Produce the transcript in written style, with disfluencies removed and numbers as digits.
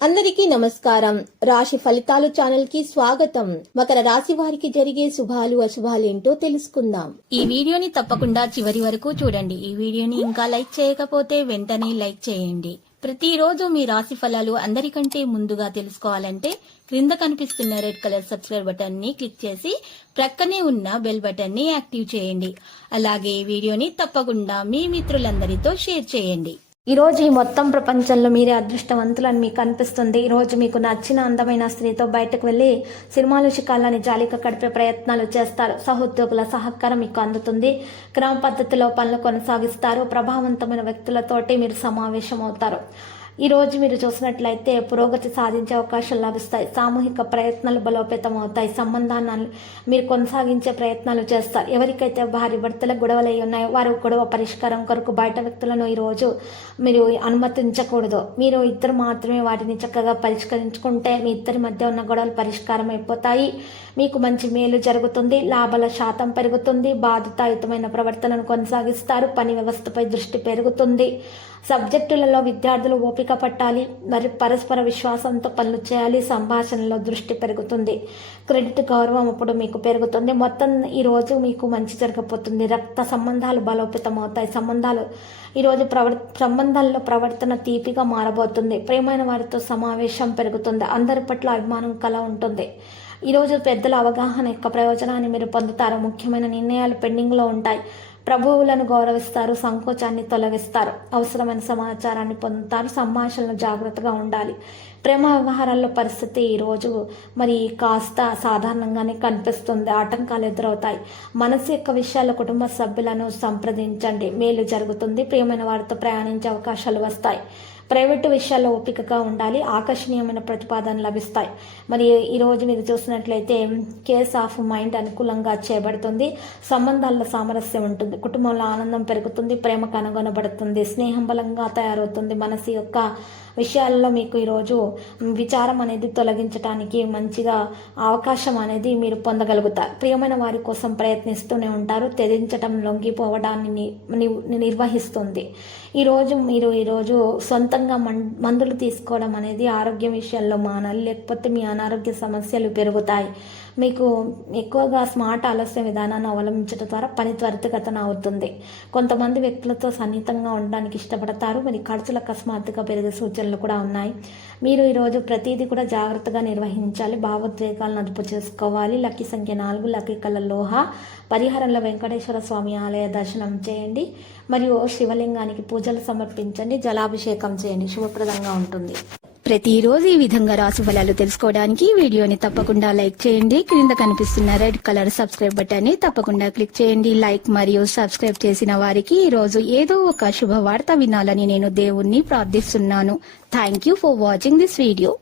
అందరికీ నమస్కారం. రాశి ఫలితాలు ఛానల్ కి స్వాగతం. మకర రాశి వారికి జరిగే శుభాలు అశుభాలు ఏంటో తెలుసుకుందాం. ఈ వీడియోని తప్పకుండా చివరి వరకు చూడండి. ఈ వీడియోని ఇంకా లైక్ చేయకపోతే వెంటనే లైక్ చేయండి. ప్రతిరోజు మీ రాశి ఫలాలు అందరికంటే ముందుగా తెలుసుకోవాలంటే క్రింద కనిపిస్తున్న రెడ్ కలర్ సబ్స్క్రైబ్ బటన్ ని క్లిక్ చేసి ప్రక్కనే ఉన్న బెల్ బటన్ ని యాక్టివ్ చేయండి. అలాగే ఈ వీడియోని తప్పకుండా మీ మిత్రులందరితో షేర్ చేయండి. ఈ రోజు ఈ మొత్తం ప్రపంచంలో మీరే అదృష్టవంతులని మీకు అనిపిస్తుంది. ఈ రోజు మీకు నచ్చిన అందమైన స్త్రీతో బయటకు వెళ్లి సినిమాలు శిఖాలని జాలిక గడిపే ప్రయత్నాలు చేస్తారు. సహోద్యోగుల సహకారం మీకు అందుతుంది. క్రమ పద్ధతిలో పనులు కొనసాగిస్తారు. ప్రభావవంతమైన వ్యక్తులతోటి మీరు సమావేశం అవుతారు. ఈ రోజు మీరు చూసినట్లయితే పురోగతి సాధించే అవకాశాలు లభిస్తాయి. సామూహిక ప్రయత్నాలు బలోపేతం అవుతాయి. సంబంధాన్ని మీరు కొనసాగించే ప్రయత్నాలు చేస్తారు. ఎవరికైతే భార్య భర్తల గొడవలు ఉన్నాయో వారు గొడవ పరిష్కారం కొరకు బయట వ్యక్తులను ఈ రోజు మీరు అనుమతించకూడదు. మీరు ఇద్దరు మాత్రమే వాటిని చక్కగా పరిష్కరించుకుంటే మీ ఇద్దరి మధ్య ఉన్న గొడవలు పరిష్కారం అయిపోతాయి. మీకు మంచి మేలు జరుగుతుంది. లాభాల శాతం పెరుగుతుంది. బాధ్యతాయుతమైన ప్రవర్తనను కొనసాగిస్తారు. పని వ్యవస్థపై దృష్టి పెరుగుతుంది. సబ్జెక్టులలో విద్యార్థులు ఓపిక పట్టాలి. మరి పరస్పర విశ్వాసంతో పనులు చేయాలి. సంభాషణలో దృష్టి పెరుగుతుంది. క్రెడిట్ గౌరవం అప్పుడు మీకు పెరుగుతుంది. మొత్తం ఈరోజు మీకు మంచి జరగబోతుంది. రక్త సంబంధాలు బలోపేతం అవుతాయి. ఈరోజు సంబంధాల్లో ప్రవర్తన తీపిగా మారబోతుంది. ప్రియమైన వారితో సమావేశం పెరుగుతుంది. అందరి పట్ల అభిమానం కల ఉంటుంది. ఈరోజు పెద్దల అవగాహన యొక్క ప్రయోజనాన్ని మీరు పొందుతారు. ముఖ్యమైన నిర్ణయాలు పెండింగ్లో ఉంటాయి. ప్రభువులను గౌరవిస్తారు. సంకోచాన్ని తొలగిస్తారు. అవసరమైన సమాచారాన్ని పొందుతారు. సంభాషణలు జాగ్రత్తగా ఉండాలి. ప్రేమ వ్యవహారాల్లో పరిస్థితి ఈరోజు మరి కాస్త సాధారణంగానే కనిపిస్తుంది. ఆటంకాలు ఎదురవుతాయి. మనసు యొక్క విషయాల్లో కుటుంబ సభ్యులను సంప్రదించండి. మేలు జరుగుతుంది. ప్రియమైన వారితో ప్రయాణించే అవకాశాలు వస్తాయి. ప్రైవేటు విషయాల్లో ఓపికగా ఉండాలి. ఆకర్షణీయమైన ప్రతిపాదనలు లభిస్తాయి. మరి ఈరోజు మీరు చూసినట్లయితే కేస్ ఆఫ్ మైండ్ అనుకూలంగా చేయబడుతుంది. సంబంధాల్లో సామరస్యం ఉంటుంది. కుటుంబంలో ఆనందం పెరుగుతుంది. ప్రేమ కనుగొనబడుతుంది. స్నేహం బలంగా తయారవుతుంది. మనసు యొక్క విషయాల్లో మీకు ఈరోజు విచారం అనేది తొలగించడానికి మంచిగా అవకాశం అనేది మీరు పొందగలుగుతారు. ప్రియమైన వారి కోసం ప్రయత్నిస్తూనే ఉంటారు. త్యజించటం లొంగిపోవడాన్ని నిర్వహిస్తుంది. ఈరోజు సొంతంగా మందులు తీసుకోవడం అనేది ఆరోగ్య విషయాల్లో మానాలి. లేకపోతే మీ అనారోగ్య సమస్యలు పెరుగుతాయి. మీకు ఎక్కువగా స్మార్ట్ ఆలస్య విధానాన్ని అవలంబించడం ద్వారా పని త్వరితగతన అవుతుంది. కొంతమంది వ్యక్తులతో సన్నిహితంగా ఉండడానికి ఇష్టపడతారు. మరి ఖర్చులు అకస్మాత్తుగా పెరిగే సూచనలు కూడా ఉన్నాయి. మీరు ఈరోజు ప్రతిదీ కూడా జాగ్రత్తగా నిర్వహించాలి. భావోద్వేగాలను అదుపు చేసుకోవాలి. లక్కీ సంఖ్య 4. లక్కీ కలర్ లోహ. పరిహారంలో వెంకటేశ్వర స్వామి ఆలయ దర్శనం చేయండి. మరియు శివలింగానికి పూజలు సమర్పించండి. జలాభిషేకం చేయండి. శుభప్రదంగా ఉంటుంది. ప్రతిరోజు ఈ విధంగా రాశి ఫలాలు తెలుసుకోవడానికి వీడియోని తప్పకుండా లైక్ చేయండి. క్రింద కనిపిస్తున్న రెడ్ కలర్ సబ్స్క్రైబ్ బటన్ ని తప్పకుండా క్లిక్ చేయండి. లైక్ మరియు సబ్స్క్రైబ్ చేసిన వారికి ఈ రోజు ఏదో ఒక శుభవార్త వినాలని నేను దేవుణ్ణి ప్రార్థిస్తున్నాను. Thank you for watching this video.